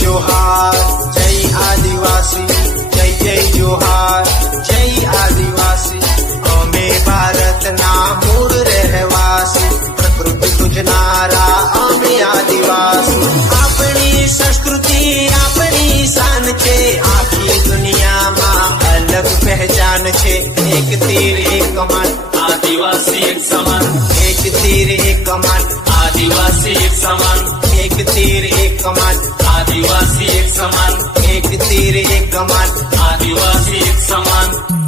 जोहार जय आदिवासी जय जय जोहार जय आदिवासी अमे भारतना मूળ રહેવાસી પ્રકૃતિ પૂજનારા અમે આદિવાસી આપણી સંસ્કૃતિ આપણી શાન છે આખી દુનિયામાં અલગ પહેચાન છે એક તીર એક કમાન आदिवासी एक समान एक तीर एक कमान आदिवासी एक समान एक तीर एक कमान आदिवासी एक समान एक तीर एक कमान आदिवासी एक समान